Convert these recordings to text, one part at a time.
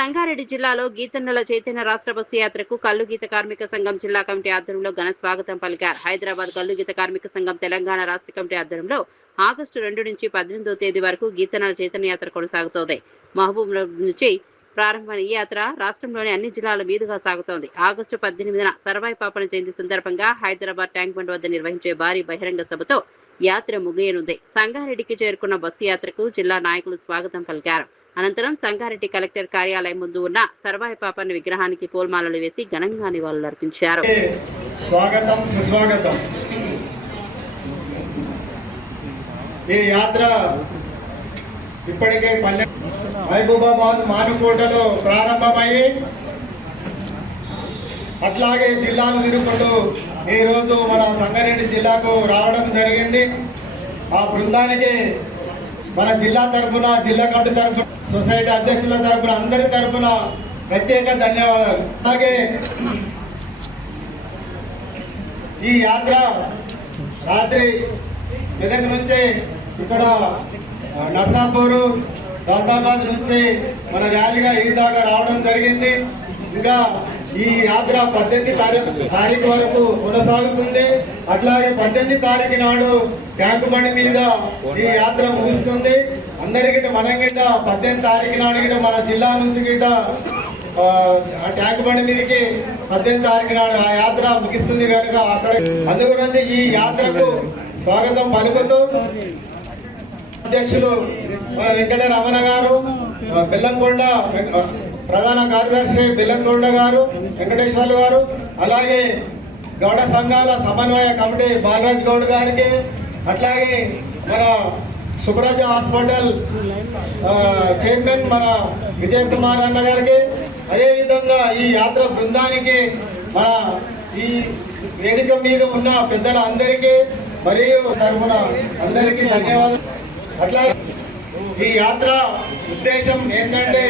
సంగారెడ్డి జిల్లాలో గీతన్నల చైతన్య రాష్ట్ర బస్సు యాత్రకు కల్లు గీత కార్మిక సంఘం జిల్లా కమిటీ ఆధ్వర్యంలో ఘన స్వాగతం పలికారు. హైదరాబాద్ కల్లు గీత కార్మిక సంఘం తెలంగాణ రాష్ట్ర కమిటీ ఆధ్వర్యంలో ఆగస్టు 2 నుంచి 18వ తేదీ వరకు గీతన్నల చైతన్య యాత్ర కొనసాగుతోంది. మహబూబ్ నుంచి ప్రారంభమైన ఈ యాత్ర రాష్ట్రంలోని అన్ని జిల్లాల మీదుగా సాగుతోంది. ఆగస్టు 18న సర్వాయి పాపన జయంతి సందర్భంగా హైదరాబాద్ ట్యాంక్ బండ్ వద్ద నిర్వహించే భారీ బహిరంగ సభతో యాత్ర ముగియనుంది. సంగారెడ్డికి చేరుకున్న బస్సు యాత్రకు జిల్లా నాయకులు స్వాగతం పలికారు. అనంతరం సంగారెడ్డి కలెక్టర్ కార్యాలయం ముందు ఉన్న సర్వాయి పాపన్న విగ్రహానికి పూలమాలలు వేసి ఘనంగా నివాళులర్పించారు. స్వాగతం సుస్వాగతం. ఈ యాత్ర ఇప్పటికే మహబూబాబాద్ మానుకోటలో ప్రారంభమయ్యి అట్లాగే జిల్లాలు తిరుగుకుంటూ ఈరోజు మన సంగారెడ్డి జిల్లాకు రావడం జరిగింది. ఆ బృందానికి మన జిల్లా తరఫున, జిల్లా కమిటీ తరఫున, సొసైటీ అధ్యక్షుల తరఫున, అందరి తరఫున ప్రత్యేక ధన్యవాదాలు. అలాగే ఈ యాత్ర రాత్రి మెదక్ నుంచి ఇక్కడ నర్సాపూరు, గౌతాబాద్ నుంచి మన ర్యాలీగా ఈ దాకా రావడం జరిగింది. ఇంకా ఈ యాత్ర 18 తారీఖు వరకు కొనసాగుతుంది. అట్లాగే 18 తారీఖు నాడు ట్యాంక్ బండి మీద ఈ యాత్ర ముగుస్తుంది. అందరికీ మనం గిట్ట 18 తారీఖు నాడు గిట్ట మన జిల్లా నుంచి గిట్ట ట్యాంక్ బండి మీదకి 18 తారీఖు నాడు ఆ యాత్ర ముగిస్తుంది కనుక అక్కడ అందుగురించి ఈ యాత్రకు స్వాగతం పలుకుతూ అధ్యక్షులు మన వెంకట రమణ గారు, బెల్లంకొండ ప్రధాన కార్యదర్శి బెల్లంకొండ గారు, వెంకటేశ్వర్లు గారు, అలాగే గౌడ సంఘాల సమన్వయ కమిటీ బాలరాజ్ గౌడ్ గారికి, అట్లాగే మన సుబ్రాజ హాస్పిటల్ చైర్మన్ మన విజయ్ కుమార్ అన్న గారికి, అదేవిధంగా ఈ యాత్ర బృందానికి మన ఈ వేదిక మీద ఉన్న పెద్దల అందరికీ మరియు తరఫున అందరికీ ధన్యవాదాలు. అట్లాగే ఈ యాత్ర ఉద్దేశం ఏంటంటే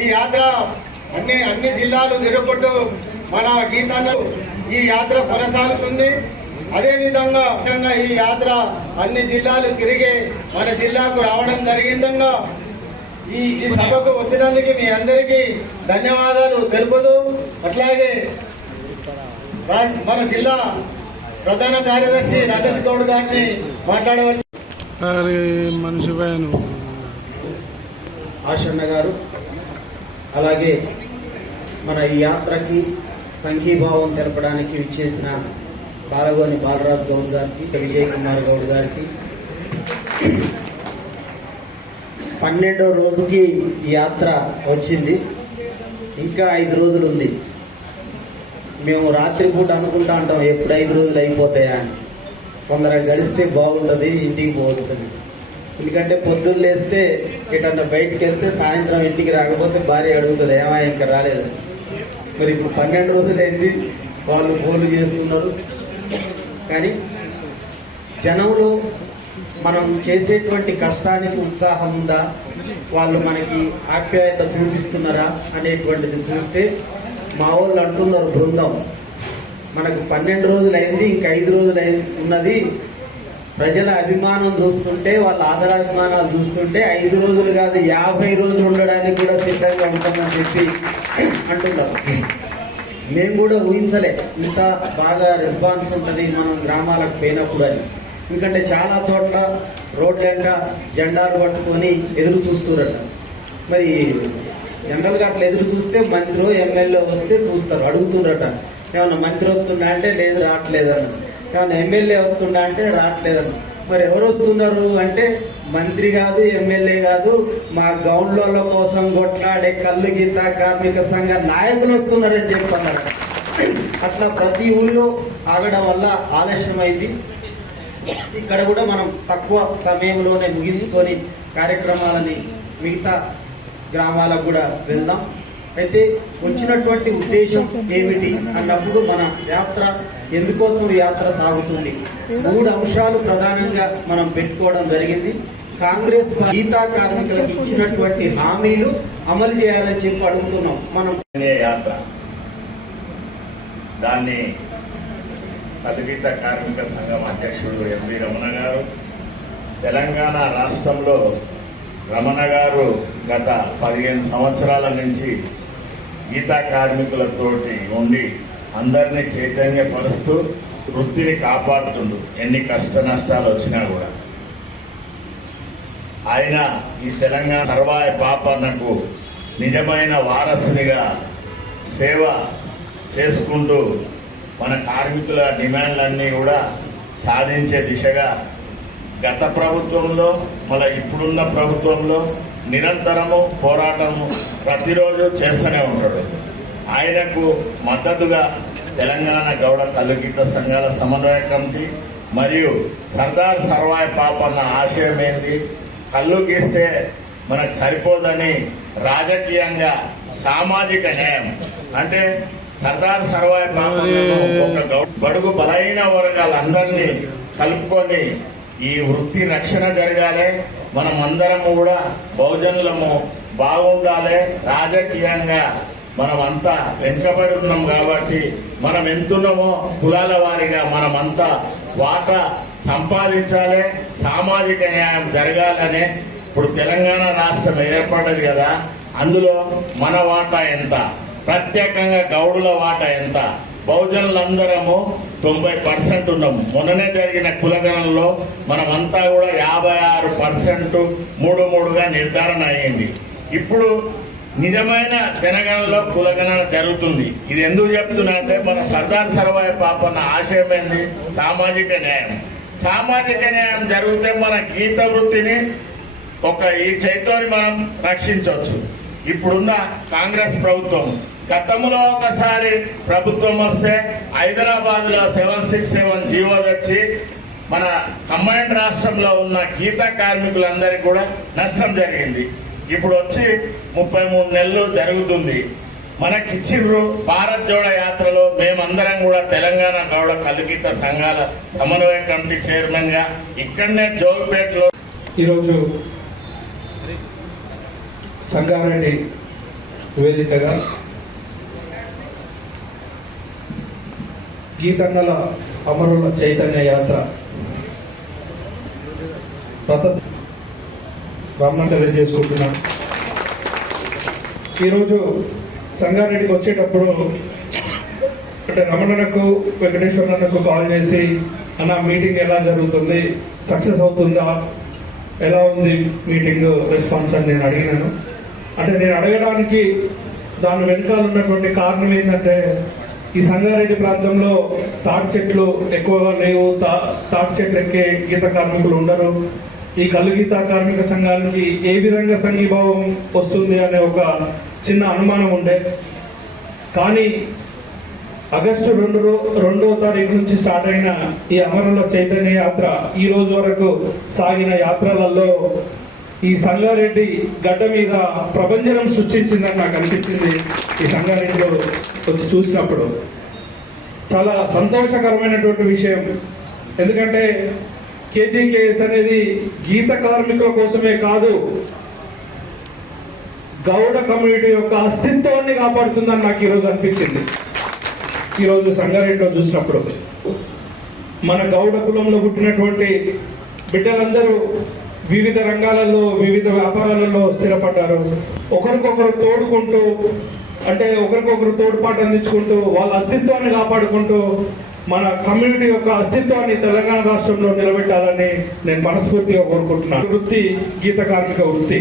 ఈ యాత్ర అన్ని జిల్లాలు తిరుగుకుంటూ మన గీతాన్ని ఈ యాత్ర కొనసాగుతుంది. అదేవిధంగా ఈ యాత్ర అన్ని జిల్లాలు తిరిగి మన జిల్లాకు రావడం జరిగిందంగా ఈ సభకు వచ్చినందుకు మీ అందరికీ ధన్యవాదాలు తెలుపుతూ, అట్లాగే మన జిల్లా ప్రధాన కార్యదర్శి రమేష్ గౌడ్ గారిని మాట్లాడవలసి ఆశన్న గారు, అలాగే మన ఈ యాత్రకి సంఘీభావం తెలపడానికి విచ్చేసిన బాలగోని బాలరాజ్ గౌడ్ గారికి, విజయ్ కుమార్ గౌడ్ గారికి, 12వ రోజుకి ఈ యాత్ర వచ్చింది. ఇంకా 5 రోజులు ఉంది. మేము రాత్రిపూట అనుకుంటా ఉంటాం ఎప్పుడు 5 రోజులు అయిపోతాయా అని. తొందరగా గడిస్తే బాగుంటుంది, ఇంటికి పోవచ్చు. ఎందుకంటే పొద్దున్న లేస్తే ఎటన్నా బయటికి వెళ్తే సాయంత్రం ఇంటికి రాకపోతే భార్య అడుగుతుంది, ఏమా ఇంకా రాలేదు. మరి ఇప్పుడు 12 రోజులైంది, వాళ్ళు ఫోన్లు చేస్తున్నారు. కానీ జనంలో మనం చేసేటువంటి కష్టానికి ఉత్సాహం ఉందా, వాళ్ళు మనకి ఆప్యాయత చూపిస్తున్నారా అనేటువంటిది చూస్తే మా వాళ్ళు అంటున్నారు, బృందం మనకు 12 రోజులైంది, ఇంకా 5 రోజులు ఉన్నది. ప్రజల అభిమానం చూస్తుంటే, వాళ్ళ ఆదరాభిమానాలు చూస్తుంటే 5 రోజులు కాదు 50 రోజులు ఉండడానికి కూడా సిద్ధంగా ఉంటామని చెప్పి అంటున్నారు. మేము కూడా ఊహించలే ఇంత బాగా రెస్పాన్స్ ఉంటుంది మనం గ్రామాలకు పోయినప్పుడు అని. ఎందుకంటే చాలా చోట్ల రోడ్లంట జెండాలు పట్టుకొని ఎదురు చూస్తున్నారట. మరి జనరల్గా అట్లా ఎదురు చూస్తే మంత్రి ఎమ్మెల్యే వస్తే చూస్తారు, అడుగుతున్నారట. ఏమన్నా మంత్రి వస్తుందా అంటే లేదు రావట్లేదన్న, ఏమన్నా ఎమ్మెల్యే వస్తుందా అంటే రావట్లేదన్న. మరి ఎవరు వస్తున్నారు అంటే మంత్రి కాదు, ఎమ్మెల్యే కాదు, మా గౌండ్ల కోసం కొట్లాడే కల్లు గీత కార్మిక సంఘ నాయకులు వస్తున్నారని చెప్తున్నారు. అట్లా ప్రతి ఊళ్ళో ఆగడం వల్ల ఆలస్యమైంది. ఇక్కడ కూడా మనం తక్కువ సమయంలోనే ముగించుకొని కార్యక్రమాలని మిగతా గ్రామాలకు కూడా వెళ్దాం. అయితే వచ్చినటువంటి ఉద్దేశం ఏమిటి అన్నప్పుడు మన యాత్ర ఎందుకోసం యాత్ర సాగుతుంది, 3 అంశాలు ప్రధానంగా మనం పెట్టుకోవడం జరిగింది. కాంగ్రెస్ గీతా కార్మికులకు ఇచ్చినటువంటి హామీలు అమలు చేయాలని చెప్పి అడుగుతున్నాం. మనం యాత్ర దాన్ని కల్లుగీత కార్మిక సంఘం అధ్యక్షుడు ఎంవి రమణ గారు, తెలంగాణ రాష్ట్రంలో రమణ గారు గత 15 సంవత్సరాల నుంచి గీతా కార్మికులతోటి ఉండి అందరినీ చైతన్యపరుస్తూ వృత్తిని కాపాడుతుండు ఎన్ని కష్ట నష్టాలు వచ్చినా కూడా. ఆయన ఈ తెలంగాణ సర్వాయ పాపన్నకు నిజమైన వారసునిగా సేవ చేసుకుంటూ మన కార్మికుల డిమాండ్లన్నీ కూడా సాధించే దిశగా గత ప్రభుత్వంలో మళ్ళీ ఇప్పుడున్న ప్రభుత్వంలో నిరంతరము పోరాటము ప్రతిరోజు చేస్తూనే ఉంటాడు. ఆయనకు మద్దతుగా తెలంగాణ గౌడ కల్లుగీత సంఘాల సమన్వయ కమిటీ మరియు సర్దార్ సర్వాయ పాపన్న ఆశయం ఏంది, కళ్ళు గీస్తే మనకు సరిపోదని రాజకీయంగా సామాజిక న్యాయం అంటే సర్దార్ సర్వాయ పాపన్నను ఒక బడుగు బలైన వర్గాలందరినీ కలుపుకొని ఈ వృత్తి రక్షణ జరగాలి, మనం అందరము కూడా బహుజనులము బాగుండాలి, రాజకీయంగా మనం అంతా వెనుకబడి ఉన్నాం కాబట్టి మనం ఎంతున్నామో కులాల వారిగా మనమంతా వాటా సంపాదించాలి, సామాజిక న్యాయం జరగాలని. ఇప్పుడు తెలంగాణ రాష్ట్రం ఏర్పడ్డది కదా, అందులో మన వాటా ఎంత, ప్రత్యేకంగా గౌడుల వాటా ఎంత, బహుజనులందరము 90% ఉన్నాము. మొన్ననే జరిగిన కులగణంలో మనమంతా కూడా 56% 3-3గా నిర్ధారణ అయ్యింది. ఇప్పుడు నిజమైన జనగణనలో కులగణన జరుగుతుంది. ఇది ఎందుకు చెప్తున్నా అంటే మన సర్దార్ సర్వాయ పాపన్న ఆశయం ఏంది, సామాజిక న్యాయం. సామాజిక న్యాయం జరిగితే మన గీత వృత్తిని ఈ చేతితోని మనం రక్షించవచ్చు. ఇప్పుడున్న కాంగ్రెస్ ప్రభుత్వం గతంలో ఒకసారి ప్రభుత్వం వస్తే హైదరాబాద్ లో 767 జీవో తెచ్చి మన కంబైన్డ్ రాష్ట్రంలో ఉన్న గీత కార్మికులందరికీ కూడా నష్టం జరిగింది. ఇప్పుడు వచ్చి 33 నెలలు జరుగుతుంది. మనకిచ్చిర్రు భారత్ జోడ యాత్రలో మేమందరం కూడా తెలంగాణ గౌడ కల్లుగీత సంఘాల సమన్వయ కమిటీ చైర్మన్ గా ఇక్కడనే జోగిపేటలో ఈరోజు సంగారెడ్డి వేదికగా గీతన్నల అమరుల చైతన్య యాత్ర రమణ తెలియజేసుకుంటున్నాం. ఈరోజు సంగారెడ్డికి వచ్చేటప్పుడు అంటే రమణకు వెంకటేశ్వరన్నకు కాల్ చేసి అన్న మీటింగ్ ఎలా జరుగుతుంది, సక్సెస్ అవుతుందా, ఎలా ఉంది మీటింగ్ రెస్పాన్స్ అని నేను అడిగినాను. అంటే నేను అడగడానికి దాని వెనకాల ఉన్నటువంటి కారణం ఏంటంటే ఈ సంగారెడ్డి ప్రాంతంలో తాటి చెట్లు ఎక్కువగా లేవు, తాటి చెట్లు ఎక్కే గీత కార్మికులు ఉండరు. ఈ కల్లు గీత కార్మిక సంఘానికి ఏ విధంగా సంఘీభావం వస్తుంది అనే ఒక చిన్న అనుమానం ఉండే. కానీ ఆగస్టు 2వ తారీఖు నుంచి స్టార్ట్ అయిన ఈ అమరుల చైతన్య యాత్ర ఈ రోజు వరకు సాగిన యాత్రలలో ఈ సంగారెడ్డి గడ్డ మీద ప్రభంజనం సృష్టించిందని నాకు అనిపించింది. ఈ సంగారెడ్డిలో వచ్చి చూసినప్పుడు చాలా సంతోషకరమైనటువంటి విషయం. ఎందుకంటే కేజీకేఎస్ అనేది గీత కార్మికుల కోసమే కాదు, గౌడ కమ్యూనిటీ యొక్క అస్తిత్వాన్ని కాపాడుతుందని నాకు ఈరోజు అనిపించింది. ఈరోజు సంగారెడ్డిలో చూసినప్పుడు మన గౌడ కులంలో పుట్టినటువంటి బిడ్డలందరూ వివిధ రంగాలలో వివిధ వ్యాపారాలలో స్థిరపడ్డారు. ఒకరికొకరు తోడుకుంటూ అంటే ఒకరికొకరు తోడ్పాటు అందించుకుంటూ వాళ్ళ అస్తిత్వాన్ని కాపాడుకుంటూ మన కమ్యూనిటీ యొక్క అస్తిత్వాన్ని తెలంగాణ రాష్ట్రంలో నిలబెట్టాలని నేను మనస్ఫూర్తిగా కోరుకుంటున్నాను. వృత్తి గీత కార్మిక వృత్తి.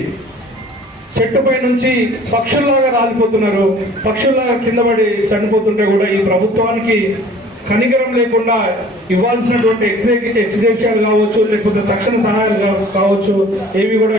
చెట్టుపై నుంచి పక్షుల్లాగా రాలిపోతున్నారు, పక్షుల్లాగా కింద పడి చనిపోతుంటే కూడా ఈ ప్రభుత్వానికి కనికరం లేకుండా ఇవ్వాల్సినటువంటి ఎక్స్గ్రేషియాలు కావచ్చు, లేకపోతే తక్షణ సహాయాలు కావచ్చు, ఏవి కూడా